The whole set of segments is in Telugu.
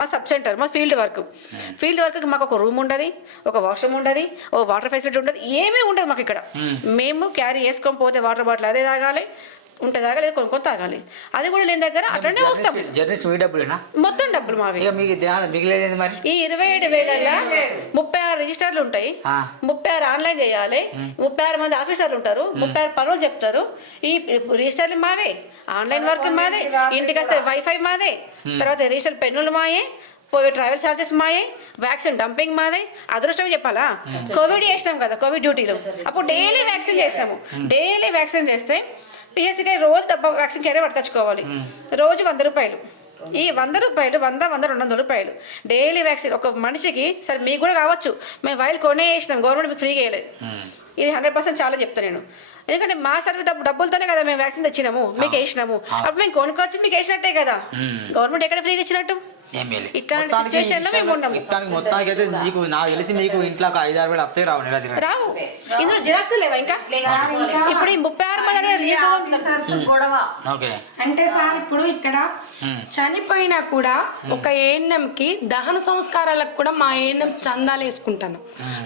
మా సబ్ సెంటర్ మా ఫీల్డ్ వర్క్. ఫీల్డ్ వర్క్ మాకు ఒక రూమ్ ఉండదు ఒక వాష్రూమ్ ఉండదు ఓ వాటర్ ఫెసిలిటీ ఉండదు ఏమీ ఉండదు మాకు ఇక్కడ. మేము. క్యారీ చేసుకొని పోతే వాటర్ బాటిల్ అదే తాగాలి ఉంటే తాగాలి లేదా కొనుక్కొని తాగాలి. అది కూడా లేని దగ్గర అట్లనే వస్తాం జర్నీస్ మీ డబ్బులేనా? మొత్తం డబ్బులు మావి. ఇక మీకు ధ్యానం మిగిలేదు మరి? ఈ ఇరవై ఏడు వేలలో ముప్పై ఆరు రిజిస్టర్లు ఉంటాయి. ముప్పై ఆరు ఆన్లైన్ చేయాలి. ముప్పై ఆరు మంది ఆఫీసర్లు ఉంటారు. ముప్పై ఆరు పనులు చెప్తారు. ఈ రిజిస్టర్లు మావే. ఆన్లైన్ వర్క్ మాదే. ఇంటికి వస్తే వైఫై మాదే. తర్వాత రిజిస్టర్ పెన్నులు మాయే. పోయి ట్రావెల్ ఛార్జెస్ మాయే. వ్యాక్సిన్ డంపింగ్ మాదే. అదృష్టం చెప్పాలా? కోవిడ్ చేసినాం కదా కోవిడ్ డ్యూటీలో. అప్పుడు డైలీ వ్యాక్సిన్ చేసినాము. డైలీ వ్యాక్సిన్ చేస్తే పిహెచ్సికి రోజు డబ్బా వ్యాక్సిన్ క్యారీ పట్టుకొచ్చుకోవాలి. రోజు వంద రూపాయలు. ఈ వంద రూపాయలు వంద వంద రెండు వందల రూపాయలు. డైలీ వ్యాక్సిన్ ఒక మనిషికి సరే మీకు కూడా కావచ్చు. మేము వైల్ కొనే వేసినాం గవర్నమెంట్ మీకు ఫ్రీగా వేయలేదు ఇది హండ్రెడ్ పర్సెంట్ చాలా చెప్తాను నేను. ఎందుకంటే మా సర్వీస్ డబ్బు డబ్బులతోనే కదా మేము వ్యాక్సిన్ తెచ్చినాము మీకు వేసినాము. అప్పుడు మేము కొనుక్కొచ్చి మీకు వేసినట్టే కదా. గవర్నమెంట్ ఎక్కడ ఫ్రీగా ఇచ్చినట్టు. ఇట్లాంటి situation లో మేము. మొత్తానికి మొత్తానికి అయితే నీకు నాకు తెలిసి మీకు ఇంట్లో ఒక ఐదు ఆరు వేలు వస్తాయి రావు నెల తిరగ రావు. ఇందులో జిరాక్స్ లేవా ఇంకా? ఇప్పుడు ఈ ముప్పై ఆరు మంది గొడవ. ఓకే. అంటే సార్ ఇప్పుడు ఇక్కడ చనిపోయినా కూడా ఒక ఏఎన్ఎం కి దహన సంస్కారాలకు కూడా మా ఏఎన్ఎం చందాలు వేసుకుంటాను.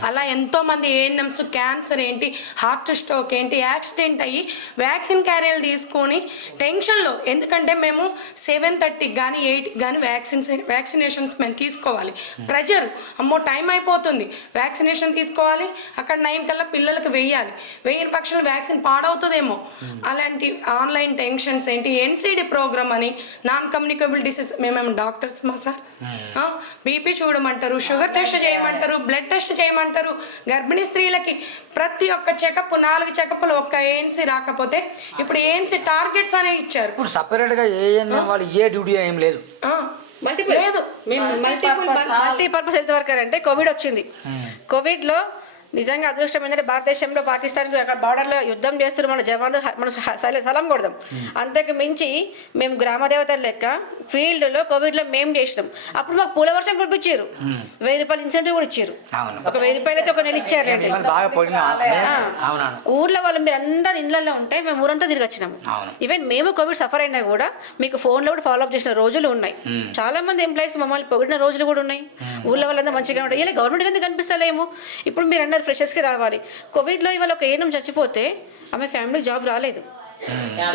అలా ఎంతో మంది ఏఎన్ఎంస్ క్యాన్సర్ ఏంటి హార్ట్ స్ట్రోక్ ఏంటి యాక్సిడెంట్ అయ్యి వ్యాక్సిన్ క్యారియర్లు తీసుకొని టెన్షన్లో. ఎందుకంటే మేము సెవెన్ థర్టీకి కానీ ఎయిట్కి కానీ వ్యాక్సిన్స్ వ్యాక్సినేషన్స్ మేము తీసుకోవాలి. ప్రెజర్. అమ్మో టైం అయిపోతుంది. వ్యాక్సినేషన్ తీసుకోవాలి. అక్కడ నైన్ కల్లా పిల్లలకు వెయ్యాలి వెయ్యని పక్షంలో వ్యాక్సిన్ పాడవుతుందేమో. అలాంటి ఆన్లైన్ టెన్షన్స్ ఏంటి? ఎన్సిడి ప్రోగ్రామ్ అని నాన్ కమ్యూనికబుల్ డిసీజ్ మేమేం డాక్టర్స్ మా సార్? బీపీ చూడమంటారు షుగర్ టెస్ట్ చేయమంటారు బ్లడ్ టెస్ట్ చేయమంటారు. గర్భిణీ స్త్రీలకి ప్రతి ఒక్క చెకప్ నాలుగు చెకప్లు ఒక్క ఏఎన్సీ రాకపోతే ఇప్పుడు ఏఎన్సీ టార్గెట్స్ అనేవి ఇచ్చారు. ఇప్పుడు సపరేట్గా ఏ వాళ్ళు ఏ డ్యూటీ ఏం లేదు. మల్టిపుల్ మల్టీపర్పస్ హెల్త్ వర్కర్ అంటే కోవిడ్ వచ్చింది. కోవిడ్లో నిజంగా అదృష్టం ఏంటంటే భారతదేశంలో పాకిస్తాన్ అక్కడ బార్డర్లో యుద్ధం చేస్తున్న మన జవాన్లు మనం సల- కొడదాం. అంతకు మించి మేము గ్రామ దేవతల లెక్క ఫీల్డ్లో కోవిడ్లో మేము చేసినాం. అప్పుడు మాకు పూల వర్షం కురిపించారు. వెయ్యి రూపాయలు ఇన్సెంటివ్ కూడా ఇచ్చారు. ఒక వెయ్యి రూపాయలు అయితే ఒక నెల అవునవును ఊర్లో వాళ్ళు మీరు అందరు ఇళ్ళల్లో ఉంటే మేము ఊరంతా తిరిగి వచ్చినాము. ఈవెన్ మేము కోవిడ్ సఫర్ అయినా కూడా మీకు ఫోన్లో కూడా ఫాలో అప్ చేసిన రోజులు ఉన్నాయి. చాలా మంది ఎంప్లాయీస్ మమ్మల్ని పొగిడిన రోజులు కూడా ఉన్నాయి. ఊళ్ళో వాళ్ళంతా మంచిగా ఉంటాయి ఇలా గవర్నమెంట్ ఎందుకు కనిపిస్తలేము. ఇప్పుడు మీరు అన్నారు ఫ్రెషర్స్కి రావాలి. కోవిడ్లో ఇవాళ ఒక ఏనం చచ్చిపోతే ఆమె ఫ్యామిలీకి జాబ్ రాలేదు.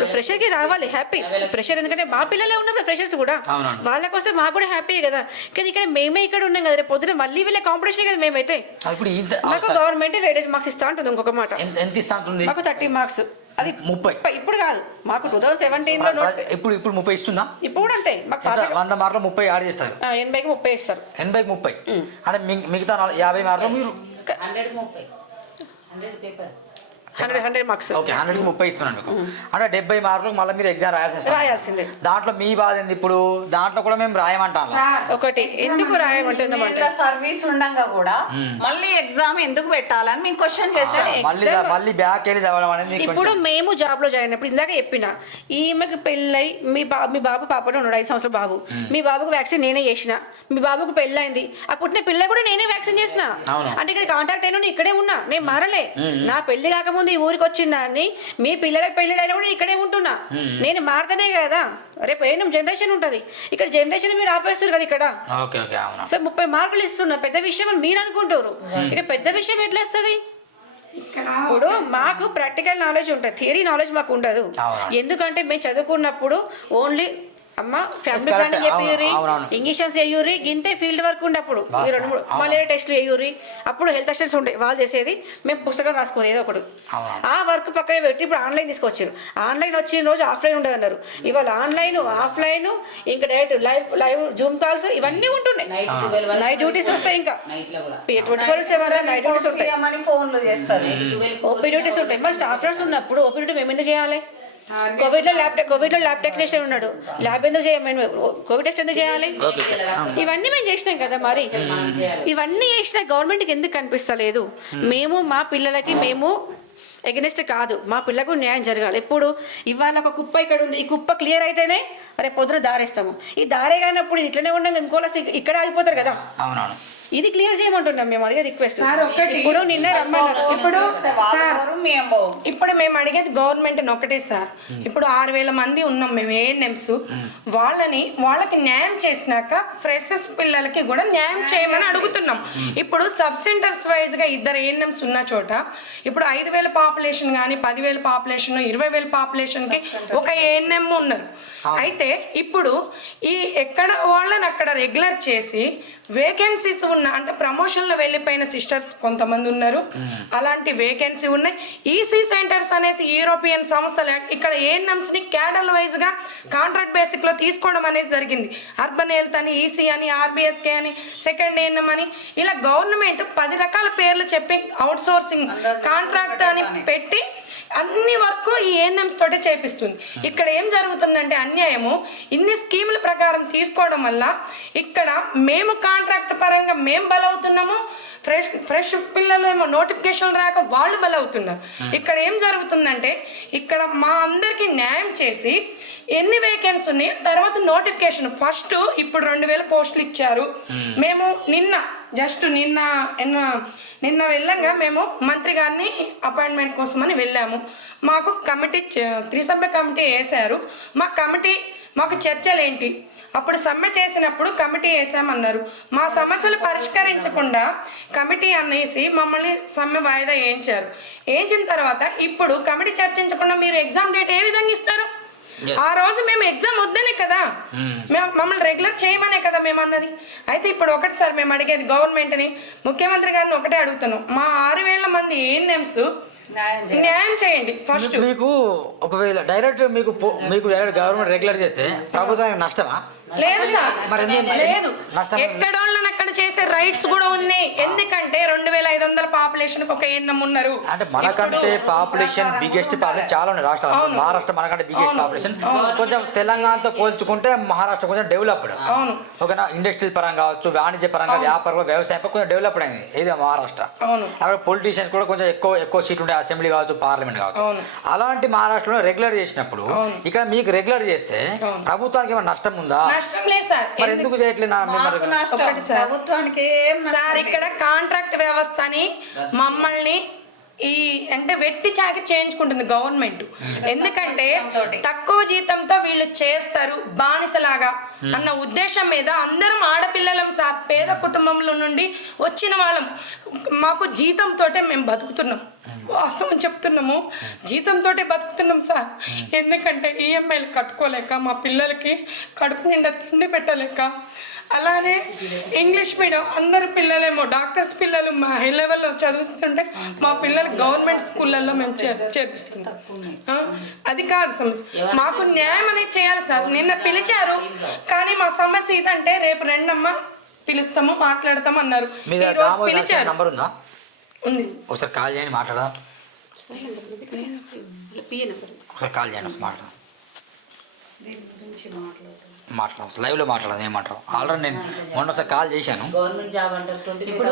ఫ్రెషర్కి రావాలి హ్యాపీ ఫ్రెషర్ ఎందుకంటే మా పిల్లలే ఉన్నారు ఫ్రెషర్స్ కూడా. వాళ్ళకి వస్తే మాకు కూడా హ్యాపీ కదా. కానీ ఇక్కడ మేమే ఇక్కడ ఉన్నాం కదా రేపు పొద్దున మళ్ళీ వీళ్ళ కాంపిటీషన్ కదా మేమైతే. మాకు గవర్నమెంట్ వెయిటేజ్ మార్క్స్ ఇస్తా ఉంటుంది ఇంకొక మాట. మాకు థర్టీ మార్క్స్ అది ముప్పై. ఇప్పుడు కాదు. మాకు టూ థౌసండ్ సెవెంటీన్లో ఇప్పుడు ఇప్పుడు ముప్పై ఇస్తుందా? ఇప్పుడు అంతే. మాకు వంద మార్కులు ముప్పై యాడ్ చేస్తారు. ఎనభైకి ముప్పై ఇస్తారు. ఎనభైకి ముప్పై. అంటే మిగ- మిగతా యాభై మార్కులు మీరు హండ్రెడ్ ముప్పై hundred paper hundred hundred marks okay హండ్రెడ్కి ముప్పై ఇస్తున్నాను మీకు అంటే డెబ్బై మార్కులకు మళ్ళీ మీరు ఎగ్జామ్ రాయాల్సి వస్తుంది. రాయాల్సిందే. దాంట్లో మీ బాధ ఏంది ఇప్పుడు? దాంట్లో కూడా మేము రాయమంటాను ఒకటి. ఎందుకు రాయమంటున్నామంటే? సర్వీస్ ఉండగా కూడా మళ్ళీ ఎగ్జామ్ ఎందుకు పెట్టాలని మేము క్వశ్చన్ చేస్తాం మళ్ళీ మళ్ళీ బ్యాక్ వెళ్ళి చదవడం అనేది ఇప్పుడు మేము జాబ్లో జాయిన్ అయినప్పుడు ఇందాక చెప్పిన ఈమెకి పెళ్ళై మీ బా మీ బాబు పాపతో ఉన్నాడు ఐదు సంవత్సరాల బాబు. మీ బాబుకు వ్యాక్సిన్ నేనే చేసిన. మీ బాబుకు పెళ్ళైంది. ఆ పుట్టిన పిల్ల కూడా నేనే వ్యాక్సిన్ చేసిన. అవును. అంటే ఇక్కడ కాంటాక్ట్ అయినా ఇక్కడే ఉన్నా. నేను మారలే. నా పెళ్ళి కాకముందు ఈ ఊరికి వచ్చిన దాన్ని మీ పిల్లలకు పెళ్ళి అయినా కూడా ఇక్కడే ఉంటున్నా. నేను మారతనే కదా. రేపు ఏం జనరేషన్ ఉంటది. ఇక్కడ జనరేషన్ మీరు ఆపేస్తారు కదా ఇక్కడ. ఓకే ఓకే అవునా? సో ముప్పై మార్కులు ఇస్తున్నా. పెద్ద విషయం అని మీరు అనుకుంటారు ఇక పెద్ద విషయం ఎట్లా వస్తుంది? ఇక్కడ ఇప్పుడు మాకు ప్రాక్టికల్ నాలెడ్జ్ ఉంటుంది. థియరీ నాలెడ్జ్ మాకు ఉండదు. ఎందుకంటే మేము చదువుకున్నప్పుడు ఓన్లీ అమ్మ ఫ్యామిలీ. ప్లానింగ్ అవునవును. ఇంగ్లీషన్స్ వేయుర్రి గింతే ఫీల్డ్ వర్క్ ఉండప్పుడు. ఈ రెండు మూడు మలేరియా టెస్ట్లు వేయుర్రి అప్పుడు హెల్త్ అసిస్టెంట్స్ ఉండే వాళ్ళు చేసేది మేము పుస్తకం రాసుకోదు ఏదో ఒకటి. ఆ వర్క్ పక్కన పెట్టి ఇప్పుడు ఆన్లైన్ తీసుకొచ్చారు ఆన్లైన్ వచ్చిన రోజు ఆఫ్లైన్ ఉండదు అన్నారు ఇవాళ ఆన్లైన్ ఆఫ్లైన్ ఇంకా direct live live zoom calls ఇవన్నీ ఉంటున్నాయి. నైట్ డ్యూటీస్ వస్తాయి ఇంకా. Twenty four seven night duties ఉంటాయి. అని ఫోన్లు చేస్తారు. ఓపీ డ్యూటీస్ ఉంటాయి. మరి స్టాఫ్ నర్స్ ఉన్నప్పుడు ఓపీ డ్యూటీ మేము ఎందుకు చేయాలి? కోవిడ్లో ల్యాబ్ కోవిడ్లో ల్యాబ్ టెక్నీషియన్ ఉన్నాడు. ల్యాబ్ ఎందుకు చేయాలి మేము కోవిడ్ టెస్ట్ ఎందుకు చేయాలి? ఇవన్నీ మేము చేసినాం కదా మరి. ఇవన్నీ చేసిన గవర్నమెంట్కి ఎందుకు కనిపిస్తలేదు? మేము మా పిల్లలకి మేము ఎగనెస్ట్ కాదు. మా పిల్లకు న్యాయం జరగాలి. ఇప్పుడు ఇవాళ ఒక కుప్ప ఇక్కడ ఉంది. ఈ కుప్ప క్లియర్ అయితేనే రేపు పొద్దున దారేస్తాము. ఈ దారే కానప్పుడు ఇది ఇట్లనే ఉండగా ఇంకోలా ఇక్కడ ఆగిపోతారు కదా? అవునవును. ఇది క్లియర్ చేయమంటున్నాం మేము. అడిగే రిక్వెస్ట్ సార్, ఒకటి- ఇప్పుడు నిన్న రమ్మన్నారు. ఇప్పుడు సార్ ఇప్పుడు మేము అడిగేది గవర్నమెంట్ ఒకటే సార్. ఇప్పుడు ఆరు వేల మంది ఉన్నాం మేము ఏఎన్ఎంస్ వాళ్ళని వాళ్ళకి న్యాయం చేసినాక ఫ్రెషర్స్ పిల్లలకి కూడా న్యాయం చేయమని అడుగుతున్నాం. ఇప్పుడు సబ్ సెంటర్స్ వైజ్గా ఇద్దరు ఏఎన్ఎంస్ ఉన్న చోట ఇప్పుడు ఐదు వేల పాపులేషన్ కానీ పదివేల పాపులేషన్ ఇరవై వేల పాపులేషన్కి ఒక ఏఎన్ఎం ఉన్నారు. అయితే ఇప్పుడు ఈ ఎక్కడ వాళ్ళని అక్కడ రెగ్యులర్ చేసి వేకెన్సీస్ ఉన్న అంటే ప్రమోషన్లో వెళ్ళిపోయిన సిస్టర్స్ కొంతమంది ఉన్నారు. అలాంటి వేకెన్సీ ఉన్నాయి. ఈసీ సెంటర్స్ అనేసి యూరోపియన్ సంస్థలు ఇక్కడ ఏఎన్ఎంస్ని క్యాడల్ వైజ్గా కాంట్రాక్ట్ బేసిక్లో తీసుకోవడం అనేది జరిగింది. అర్బన్ హెల్త్ అని ఈసీ అని ఆర్బిఎస్కే అని సెకండ్ ఏఎన్ఎం అని ఇలా గవర్నమెంట్ పది రకాల పేర్లు చెప్పి అవుట్ సోర్సింగ్ కాంట్రాక్ట్ అని పెట్టి అన్ని వర్క్ ఈ ఏఎన్ఎంస్ తోటే చేపిస్తుంది. ఇక్కడ ఏం జరుగుతుందంటే అన్యాయము ఇన్ని స్కీముల ప్రకారం తీసుకోవడం వల్ల ఇక్కడ మేము కాంట్రాక్ట్ పరంగా మేము బలవుతున్నాము ఫ్రెష్ ఫ్రెష్ పిల్లలు ఏమో నోటిఫికేషన్ రాక వాళ్ళు బలవుతున్నారు. ఇక్కడ ఏం జరుగుతుందంటే ఇక్కడ మా అందరికీ న్యాయం చేసి ఎన్ని వేకెన్సీ ఉన్నాయి తర్వాత నోటిఫికేషన్ ఫస్ట్ ఇప్పుడు రెండు వేల పోస్టులు ఇచ్చారు. మేము నిన్న జస్ట్ నిన్న నిన్న నిన్న వెళ్ళంగా మేము మంత్రి గారిని అపాయింట్మెంట్ కోసమని వెళ్ళాము. మాకు కమిటీ త్రిసభ్య కమిటీ వేశారు. మా కమిటీ మాకు చర్చలు ఏంటి? అప్పుడు సమ్మె చేసినప్పుడు కమిటీ వేసామన్నారు మా సమస్యలు పరిష్కరించకుండా కమిటీ అనేసి మమ్మల్ని సమ్మె వాయిదా వేయించారు. వేయించిన తర్వాత ఇప్పుడు కమిటీ చర్చించకుండా మీరు ఎగ్జామ్ డేట్ ఏ విధంగా ఇస్తారు? ఆ రోజు మేము ఎగ్జామ్ వద్దనే కదా. మేము మమ్మల్ని రెగ్యులర్ చేయమనే కదా మేము అన్నది. అయితే ఇప్పుడు ఒకటి సార్ మేము అడిగేది గవర్నమెంట్ని. ముఖ్యమంత్రి గారిని ఒకటే అడుగుతున్నాం మా ఆరు వేల మంది న్యాయం చేయాలి. న్యాయం చేయండి ఫస్ట్ మీకు ఒకవేళ డైరెక్ట్ మీకు పో- మీకు డైరెక్ట్ గవర్నమెంట్ రెగ్యులర్ చేస్తే ప్రభుత్వానికి నష్టమా? లేదు సార్. లేదు. ఎక్కడోళ్ళని అక్కడ చేసే రైట్స్ కూడా ఉన్నాయి. ఎందుకంటే రెండు వేల ఐదు వందల పాపులేషన్ ఒక ఎన్నం ఉన్నారు. అంటే మనకంటే పాపులేషన్ బిగ్గెస్ట్ పాపులేషన్ చాలా ఉన్నాయి రాష్ట్రాలు. మహారాష్ట్ర మనకంటే బిగ్గెస్ట్. పాపులేషన్ కొంచెం తెలంగాణతో పోల్చుకుంటే మహారాష్ట్ర కొంచెం డెవలప్డ్ అవును. ఓకేనా? ఇండస్ట్రియల్ పరంగా కావచ్చు వాణిజ్య పరంగా వ్యాపారం వ్యవసాయం కొంచెం డెవలప్డ్ అయింది. ఇది మహారాష్ట్ర? అక్కడ పొలిటీషియన్స్ కూడా కొంచెం ఎక్కువ ఎక్కువ సీట్లు ఉండే అసెంబ్లీ కావచ్చు పార్లమెంట్ కావచ్చు. అలాంటి మహారాష్ట్రలో రెగ్యులర్ చేసినప్పుడు ఇక్కడ మీకు రెగ్యులర్ చేస్తే ప్రభుత్వానికి ఏమైనా నష్టం ఉందా? నష్టం లేదు సార్. మరి ఎందుకు చేయట్లేదు నా మాకు మరి నష్టం. ఒకటి సార్. ప్రభుత్వానికి ఏం నష్టం సార్ లేదు. ఇక్కడ కాంట్రాక్ట్ వ్యవస్థని మమ్మల్ని ఈ అంటే వెట్టి చాకి చేయించుకుంటుంది గవర్నమెంట్. ఎందుకంటే తక్కువ జీతంతో వీళ్ళు చేస్తారు బానిసలాగా అన్న ఉద్దేశం మీద అందరం ఆడపిల్లలం సార్ పేద కుటుంబంలో నుండి వచ్చిన వాళ్ళం. మాకు జీతంతో మేము బతుకుతున్నాం. వాస్తవం చెప్తున్నాము. జీతంతో బతుకుతున్నాం సార్. ఎందుకంటే ఈఎంఐలు కట్టుకోలేక మా పిల్లలకి కడుపు నిండా తిండి పెట్టలేక అలానే ఇంగ్లీష్ మీడియం అందరు పిల్లలేమో డాక్టర్స్ పిల్లలు మా హై లెవెల్లో చదివిస్తుంటే మా పిల్లలు గవర్నమెంట్ స్కూళ్ళల్లో మేము చే చేపిస్తున్నాం. అది కాదు సమస్య. మాకు న్యాయం అనేది చేయాలి సార్. నిన్న పిలిచారు. కానీ మా సమస్య ఇదంటే రేపు రెండమ్మ పిలుస్తాము మాట్లాడతాము అన్నారు. ఈ రోజు పిలిచారు. నంబర్ ఉందా. ఉంది సార్. ఒకసారి కాల్ చేయండి మాట్లాడదాం. ఒకసారి కాల్ చేయండి ఒకసారి మాట్లాడదాం. మాట్లాడదాం. లైవ్లో మాట్లాడదాం ఏం మాట్లాడదాం. ఆల్రెడీ నేను మొన్న ఒకసారి కాల్ చేశాను. గవర్నమెంట్ జాబ్ ఇప్పుడు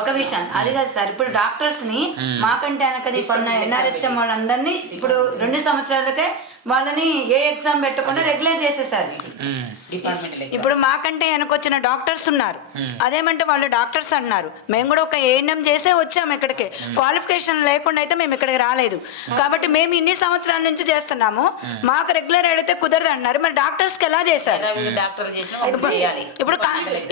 ఒక విషయం అది కాదు సార్ ఇప్పుడు డాక్టర్స్ని మాకంటే వెనక తీసుకున్న ఎన్ఆర్హెచ్ఎం వాళ్ళందరినీ ఇప్పుడు రెండు సంవత్సరాలకే వాళ్ళని ఏ ఎగ్జామ్ పెట్టకుండా రెగ్యులర్ చేసేసారు. ఇప్పుడు మాకంటే వెనకొచ్చిన డాక్టర్స్ ఉన్నారు. అదేమంటే వాళ్ళు డాక్టర్స్ అన్నారు మేము కూడా ఒక ఏఎన్ఎం చేసే వచ్చాము ఇక్కడికి. క్వాలిఫికేషన్ లేకుండా అయితే మేము ఇక్కడికి రాలేదు. కాబట్టి మేము ఇన్ని సంవత్సరాల నుంచి చేస్తున్నాము. మాకు రెగ్యులర్ అడిగితే కుదరదు అన్నారు మరి డాక్టర్స్కి ఎలా చేశారు? ఇప్పుడు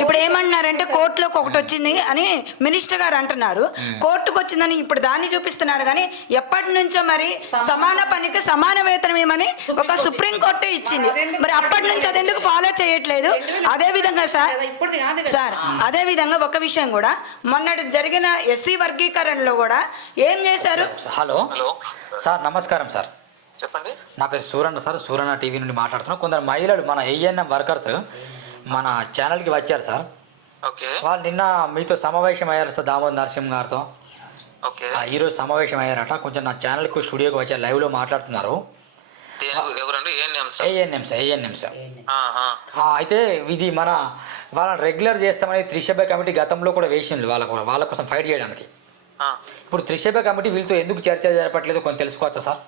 ఇప్పుడు ఏమంటున్నారంటే కోర్టులోకి ఒకటి వచ్చింది అని మినిస్టర్ గారు అంటున్నారు. కోర్టుకు వచ్చిందని ఇప్పుడు దాన్ని చూపిస్తున్నారు. కానీ ఎప్పటి నుంచో మరి సమాన పనికి సమాన వేతనం ఏమని ఒక సుప్రీం కోర్టు ఇచ్చింది. మరి అప్పటి నుంచి అది ఎందుకు ఫాలో చేయట్లేదు? అదే విధంగా సార్. సార్ అదే విధంగా ఒక విషయం కూడా మొన్నటి జరిగిన ఎస్సీ వర్గీకరణలో కూడా ఏం చేశారు? హలో. సార్ నమస్కారం సార్. చెప్పండి. నా పేరు సూరన్న సార్. సూరన్న టీవీ నుండి మాట్లాడుతున్నాం. కొందరు మహిళలు మన ఏఎన్ఎం వర్కర్స్ మన ఛానల్కి వచ్చారు సార్. ఓకే. వాళ్ళు నిన్న మీతో సమావేశం అయ్యారు సార్ దామోదర్ నరసింహ గారితో. ఓకే. ఆ, ఈరోజు సమావేశం అయ్యారట కొంచెం నా ఛానల్కి స్టూడియోకి వచ్చారు లైవ్లో మాట్లాడుతున్నారు. ఏఎన్ఎంస్ ఏఎన్ఎంస్ అయితే ఇది మన వాళ్ళని రెగ్యులర్ చేస్తామని త్రిసభ్య కమిటీ గతంలో కూడా వేసింది వాళ్ళ వాళ్ళ కోసం ఫైట్ చేయడానికి. ఇప్పుడు త్రిశేప కమిటీ వీళ్ళతో ఎందుకు చర్చ జరపట్లేదు కొంత తెలుసుకోవచ్చా సార్?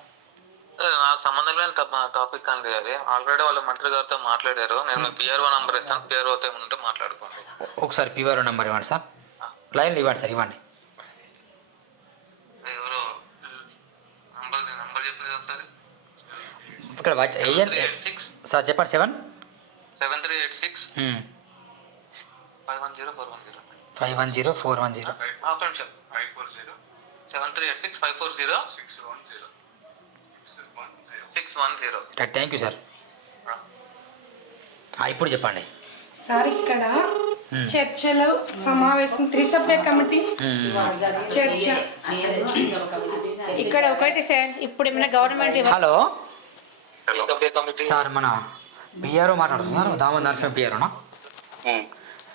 నాకు సంబంధం లేని టాపిక్ అండి అది. ఆల్రెడీ వాళ్ళ మంత్రి గారితో మాట్లాడారు. నేను పిఆర్ఓ నంబర్ ఇస్తాను. పిఆర్ఓతో ఉంటే మాట్లాడుకోండి. ఒకసారి పీవర్ నెంబర్ ఇవ్వండి సార్. లైన్లో ఇవ్వండి సార్ ఇవ్వండి ఎవరు నంబర్ నంబర్ చెప్పింది ఒకసారి ఇక్కడ వచ్చి AN three eight six sir చెప్పండి seven seven three eight six five one zero four one zero five one zero four one zero ఒక నిమిషం five four zero seven three eight six five four zero six one zero six one zero right thank you sir ఇప్పుడు చెప్పండి. సార్ ఇక్కడ చర్చలో సమావేశం త్రిసభ్య కమిటీ చర్చ. ఇక్కడ ఒకటి సార్ ఇప్పుడు ఏమైనా గవర్నమెంట్ హలో సార్ మన పిఆర్ఓ మాట్లాడుతున్నారు దామోదర్ నరసింహ పిఆర్ఓనా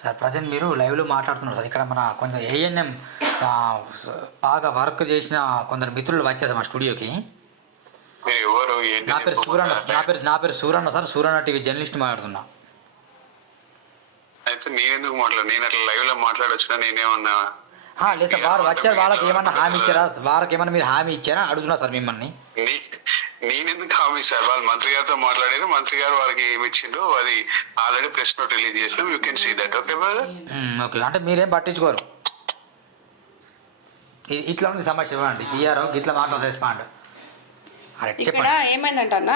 సార్ ప్రజెంట్ మీరు లైవ్లో మాట్లాడుతున్నారు సార్ ఇక్కడ మన కొంచెం ఏఎన్ఎం బాగా వర్క్ చేసిన కొందరు మిత్రులు వచ్చారు మా స్టూడియోకి. మీరు ఎవరు? ఏంటి నా పేరు సూరన్న నా పేరు నా పేరు Suranna sir Suranna TV journalist మాట్లాడుతున్నా. అయితే నేనెందుకు మాట్లాడు నేను అట్లా లైవ్లో మాట్లాడొచ్చునా నేనేమన్నా లేదు సార్ వారు వచ్చారు వాళ్ళకి ఏమన్నా హామీ ఇచ్చారా? వాళ్ళకి ఏమన్నా మీరు హామీ ఇచ్చారా? అడుగుతున్నా సార్ మిమ్మల్ని. నేనెందుకు హామీ సార్ వాళ్ళు మంత్రి గారితో మాట్లాడారు. మంత్రి గారు వారికి ఏమి ఇచ్చిండ్రు అది ఆల్రెడీ ప్రెస్ నోట్ రిలీజ్ చేసినాం. You can see that okay brother? Okay. అంటే మీరేం పట్టించుకోరు. ఇట్లా ఉంది సమస్య ఇవ్వండి. పిఆర్ఓ ఇట్లా మాట్లాడు రెస్పాండ్. ఇక్కడ ఏమైందంట అన్న.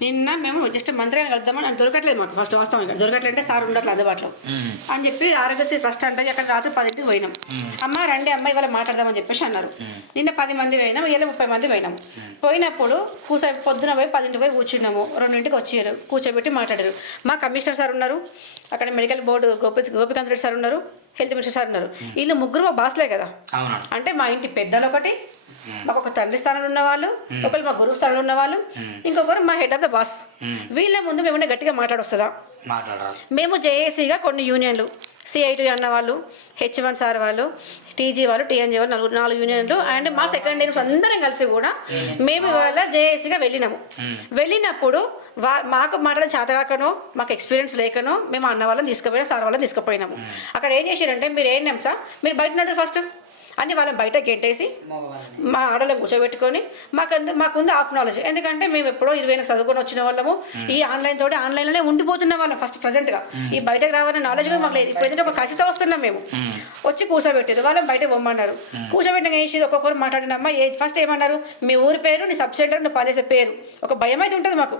నిన్న మేము జస్ట్ మంత్రి గారిని కలుద్దామని నాకు దొరకట్లేదు మాకు ఫస్ట్ వాస్తవం ఇక్కడ దొరకట్లేదు అంటే సార్ ఉండట్లేదు అందుబాటులో. అని చెప్పి ఆరోగ్యశ్రీ ట్రస్ట్ అంటే అక్కడ రాత్రి పదింటికి పోయినాం. అమ్మ రండి అమ్మ ఇవాళ మాట్లాడదామని చెప్పేసి అన్నారు. నిన్న పది మంది పోయినాం ఇలా ముప్పై మంది పోయినాం. పోయినప్పుడు కూర్చో పొద్దున పోయి పదింటికి పోయి కూర్చున్నాము. రెండింటికి వచ్చారు కూర్చోబెట్టి మాట్లాడారు. మా కమిషనర్ సార్ ఉన్నారు. అక్కడ medical board Gopi Gopikanth Reddy sir ఉన్నారు. హెల్త్ మినిస్టర్ సార్ ఉన్నారు. వీళ్ళు ముగ్గురు మా బాస్లే కదా. అంటే మా ఇంటి పెద్దలు ఒకటి మాకు ఒక తండ్రి స్థానంలో ఉన్న వాళ్ళు ఒకరు మా గురువు స్థానంలో ఉన్న వాళ్ళు ఇంకొకరు మా హెడ్ ఆఫ్ ద బాస్. వీళ్ళ ముందు మేము గట్టిగా మాట్లాడొస్తుందా? మేము జేఏసీగా కొన్ని యూనియన్లు. సిఐటి అన్న వాళ్ళు హెచ్ వన్ సార్ వాళ్ళు టీజీ వాళ్ళు టీఎన్జీ వాళ్ళు నలుగురు నాలుగు యూనియన్లు. అండ్ మా సెకండ్ ఇయర్స్ అందరం కలిసి కూడా మేము ఇవాళ జేఏసీగా వెళ్ళినాము. వెళ్ళినప్పుడు వా మాకు మాట్లాడే చేతగాకనో మాకు ఎక్స్పీరియన్స్ లేకనో మేము అన్న వాళ్ళని తీసుకుపోయినా సార్ వాళ్ళని తీసుకుపోయినాము. అక్కడ ఏం చేశారంటే మీరు ఏం సార్? మీరు బయట ఫస్ట్ అని వాళ్ళని బయట గెంటేసి మా ఆడలను కూర్చోబెట్టుకొని మాకు మాకుంది హాఫ్ నాలెడ్జ్ ఎందుకంటే మేము ఎప్పుడో ఇరవై చదువుకొని వచ్చిన వాళ్ళము. ఈ ఆన్లైన్ తోటి ఆన్లైన్లోనే ఉండిపోతున్న వాళ్ళం ఫస్ట్ ప్రజెంట్గా ఈ బయటకు రావాలనే నాలెడ్జ్ కూడా మాకు లేదు. ఇప్పుడు ఏంటంటే ఒక కసితో వస్తున్నాం మేము. వచ్చి కూర్చోబెట్టారు వాళ్ళని బయట పొమ్మన్నారు. కూర్చోబెట్టిన చేసి ఒక్కొక్కరు మాట్లాడినమ్మా ఏ ఫస్ట్ ఏమన్నారు? మీ ఊరి పేరు నీ సబ్ సెంటర్ నువ్వు పనిచేసే పేరు. ఒక భయం అయితే ఉంటుంది మాకు.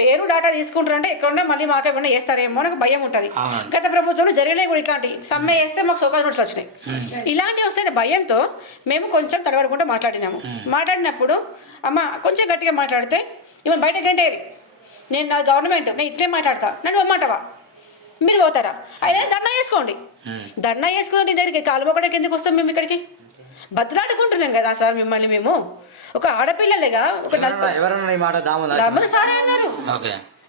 పేరు డాటా తీసుకుంటారంటే ఎక్కడున్నా మళ్ళీ మాకు ఏమన్నా చేస్తారేమో అని భయం ఉంటుంది. గత ప్రభుత్వంలో జరిగినాయి కూడా ఇట్లాంటి సమ్మె వేస్తే మాకు సోకాస్ నోట్లు వచ్చినాయి ఇలాంటివి వస్తే భయంతో మేము కొంచెం తడబడుకుంటూ మాట్లాడినాము. మాట్లాడినప్పుడు అమ్మ కొంచెం గట్టిగా మాట్లాడితే ఇవన్న బయట గంటేరి నేను నా గవర్నమెంట్ నేను ఇట్లే మాట్లాడతా. నన్ను ఇవ్వమంటావా మీరు పోతారా? అయితే ధర్నా చేసుకోండి. ధర్నా చేసుకుని నీ దగ్గరికి కాలువకడానికి ఎందుకు వస్తాం మేము ఇక్కడికి? బతులాడుకుంటున్నాం కదా సార్ మిమ్మల్ని మేము. ఒక ఆడపిల్లలేగా ఒక దామోదర్ సారే అన్నారు.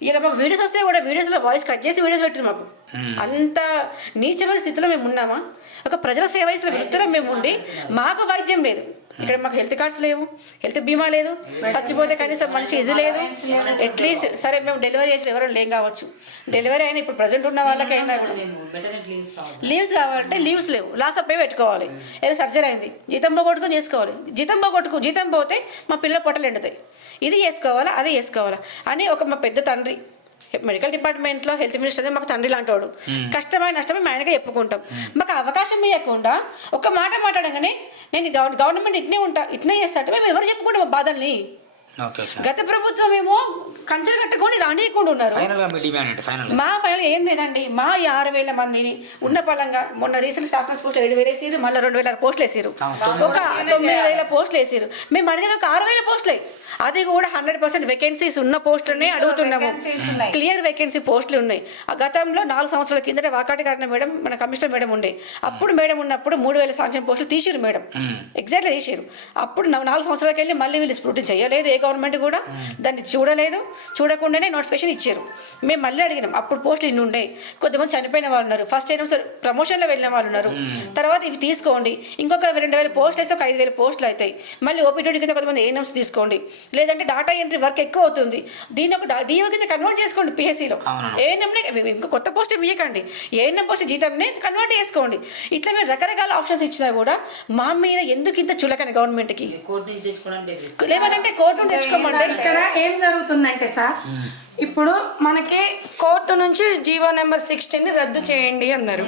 ఇలా మాకు వీడియోస్ వస్తే కూడా వీడియోస్లో వాయిస్ కట్ చేసి వీడియోస్ పెట్టారు మాకు. అంత నీచమైన స్థితిలో మేము ఉన్నామా? ఒక ప్రజల సేవ వృత్తిలో మేము ఉండి మాకు వైద్యం లేదు. ఇక్కడ మాకు హెల్త్ కార్డ్స్ లేవు హెల్త్ బీమా లేదు చచ్చిపోతే కనీసం మనిషి ఇది లేదు. అట్లీస్ట్ సరే మేము డెలివరీ చేసిన ఎవరో లేం కావచ్చు. డెలివరీ అయినా ఇప్పుడు ప్రజెంట్ ఉన్న వాళ్ళకైనా కూడా. లీవ్స్ కావాలి లీవ్స్ కావాలంటే లీవ్స్ లేవు. లాస్ అప్ పెట్టుకోవాలి. ఏదో సర్జరీ అయింది. జీతం పోగొట్టుకుని చేసుకోవాలి. జీతం పోగొట్టుకు జీతం పోతే మా పిల్లల పొట్టలు ఎండుతాయి. ఇది చేసుకోవాలా అది చేసుకోవాలా అని ఒక మా పెద్ద తండ్రి మెడికల్ డిపార్ట్మెంట్లో హెల్త్ మినిస్టర్ మాకు తండ్రి లాంటోడు. కష్టమైన నష్టమే మా ఆయనగా చెప్పుకుంటాం. మాకు అవకాశం ఇవ్వకుండా ఒక మాట మాట్లాడగానే నేను గవ- గవర్నమెంట్ ఇట్నే ఉంటా ఇట్నే చేస్తా అంటే మేము ఎవరు చెప్పుకుంటాం మా బాధల్ని? గత ప్రభుత్వం ఏమో కంచెలు కట్టుకొని రానియకుండా ఉన్నారు. మీ ఫైనల్ మా ఫైనల్ ఏం లేదండి. మా ఈ ఆరు వేల మందిని ఉన్న పలంగా మొన్న రీసెంట్ స్టాఫ్ నర్స్ పోస్టులు ఏడు వేలు వేసారు మళ్ళీ రెండు వేల పోస్టులు వేసారు ఒక తొమ్మిది వేల పోస్టులు వేసారు మేము అడిగేది ఒక ఆరు వేల పోస్టులే. అది కూడా హండ్రెడ్ పర్సెంట్ వేకెన్సీస్ ఉన్న పోస్టులనే అడుగుతున్నాము. క్లియర్ వేకెన్సీ పోస్టులు ఉన్నాయి. ఆ గతంలో నాలుగు సంవత్సరాల కిందట వాకాటి గారిన మేడం మన కమిషనర్ మేడం ఉండే. అప్పుడు మేడం ఉన్నప్పుడు మూడు వేల సాంక్షన్ పోస్టులు తీసిరు మేడం. ఎగ్జాక్ట్లీ తీసిరు అప్పుడు నాలుగు సంవత్సరాలకి వెళ్ళి మళ్ళీ వీళ్ళు స్ప్రూటింగ్ చేయలేదు. ఏ గవర్నమెంట్ కూడా దాన్ని చూడలేదు. చూడకుండానే నోటిఫికేషన్ ఇచ్చారు. మేము మళ్ళీ అడిగినాం. అప్పుడు పోస్టులు ఇన్ని ఉండే. కొద్దిమంది చనిపోయిన వాళ్ళు ఉన్నారు. ఫస్ట్ అయినా సరే ప్రమోషన్లో వెళ్ళిన వాళ్ళు ఉన్నారు. తర్వాత ఇవి తీసుకోండి. ఇంకొక రెండు వేల పోస్టులు వేస్తే ఒక ఐదు వేల పోస్టులు అవుతాయి. మళ్ళీ ఓపీటీ కింద కొంతమంది ఏఎన్ఎంస్ తీసుకోండి. లేదంటే డాటా ఎంట్రీ వర్క్ ఎక్కువ అవుతుంది. దీన్ని ఒక డిఓ కింద కన్వర్ట్ చేసుకోండి పిఎస్సిలో ఏఎన్ఎంనే ఇంకా కొత్త పోస్ట్ ఇవ్వకండి. ఏఎన్ఎం పోస్ట్ జీతంని కన్వర్ట్ చేసుకోండి. ఇట్లా మేము రకరకాల ఆప్షన్స్ ఇచ్చినా కూడా మా మీద ఎందుకు ఇంత చులకని గవర్నమెంట్కి. లేవనంటే కోర్టు తెచ్చుకోమంటే ఇక్కడ ఏం జరుగుతుందంటే సార్ ఇప్పుడు మనకి కోర్టు నుంచి జీవో నెంబర్ సిక్స్టీన్ రద్దు చేయండి అన్నారు.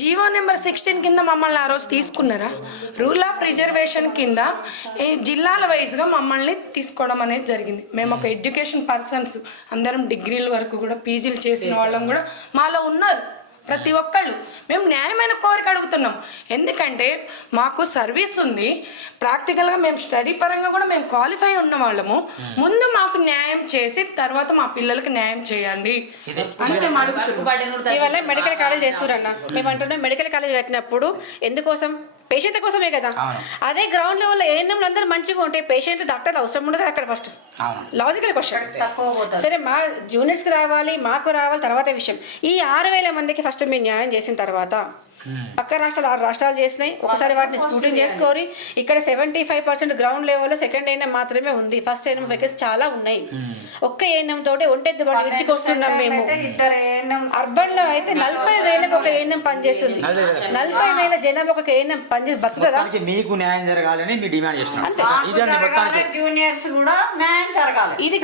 జీవో నెంబర్ సిక్స్టీన్ కింద మమ్మల్ని ఆ రోజు తీసుకున్నారా? రూల్ ఆఫ్ రిజర్వేషన్ కింద ఈ జిల్లాల వైజ్గా మమ్మల్ని తీసుకోవడం అనేది జరిగింది. మేము ఒక ఎడ్యుకేషన్ పర్సన్స్ అందరం డిగ్రీల వరకు కూడా పీజీలు చేసిన వాళ్ళం కూడా మాలో ఉన్నారు. ప్రతి ఒక్కళ్ళు. మేము న్యాయమైన కోరిక అడుగుతున్నాం. ఎందుకంటే మాకు సర్వీస్ ఉంది. ప్రాక్టికల్గా మేము స్టడీ పరంగా కూడా మేము క్వాలిఫై ఉన్న వాళ్ళము. ముందు మాకు న్యాయం చేసి తర్వాత మా పిల్లలకి న్యాయం చేయండి. అని మేము అడుగుతున్నాం. ఇవాళ మెడికల్ కాలేజ్ చేస్తురన్న మేము. అంటున్నాం మెడికల్ కాలేజ్ కట్టినప్పుడు ఎందుకోసం? పేషెంట్ కోసమే కదా. అదే గ్రౌండ్ లెవెల్లో ఏఎన్ఎంలు అందరూ మంచిగా ఉంటే పేషెంట్ డాక్టర్ అవసరం ఉండదు కదా అక్కడ ఫస్ట్ అవును. లాజికల్ క్వశ్చన్ సరే మా జూనియర్స్కి రావాలి మాకు రావాలి తర్వాత విషయం. ఈ ఆరు వేల మందికి ఫస్ట్ మీరు న్యాయం చేసిన తర్వాత పక్క రాష్ట్రాలు ఆరు రాష్ట్రాలు చేసినాయి. ఒకసారి వాటిని స్కూటింగ్ చేసుకోరి ఇక్కడ సెవెంటీ ఫైవ్ పర్సెంట్ గ్రౌండ్ లెవెల్లో సెకండ్ ఏఎన్ఎం మాత్రమే ఉంది. ఫస్ట్ ఏఎన్ఎం వేకెన్సీ చాలా ఉన్నాయి. ఒక్క ఏఎన్ఎం తోటి ఒంటెద్దు బండి విడిచికొస్తున్నాం మేము. అర్బన్లో అయితే నలభై వేలకు ఒక ఏఎన్ఎం పనిచేస్తుంది. నలభై వేల జనాభా ఒక ఏఎన్ఎం పనిచేసి బతుకుతుందా? మీకు న్యాయం జరగాలని మీ డిమాండ్ చేస్తున్నాం. అంతే. ఇదండి మొత్తానికి జూనియర్స్ కూడా న్యాయం జరగాలి. ఇది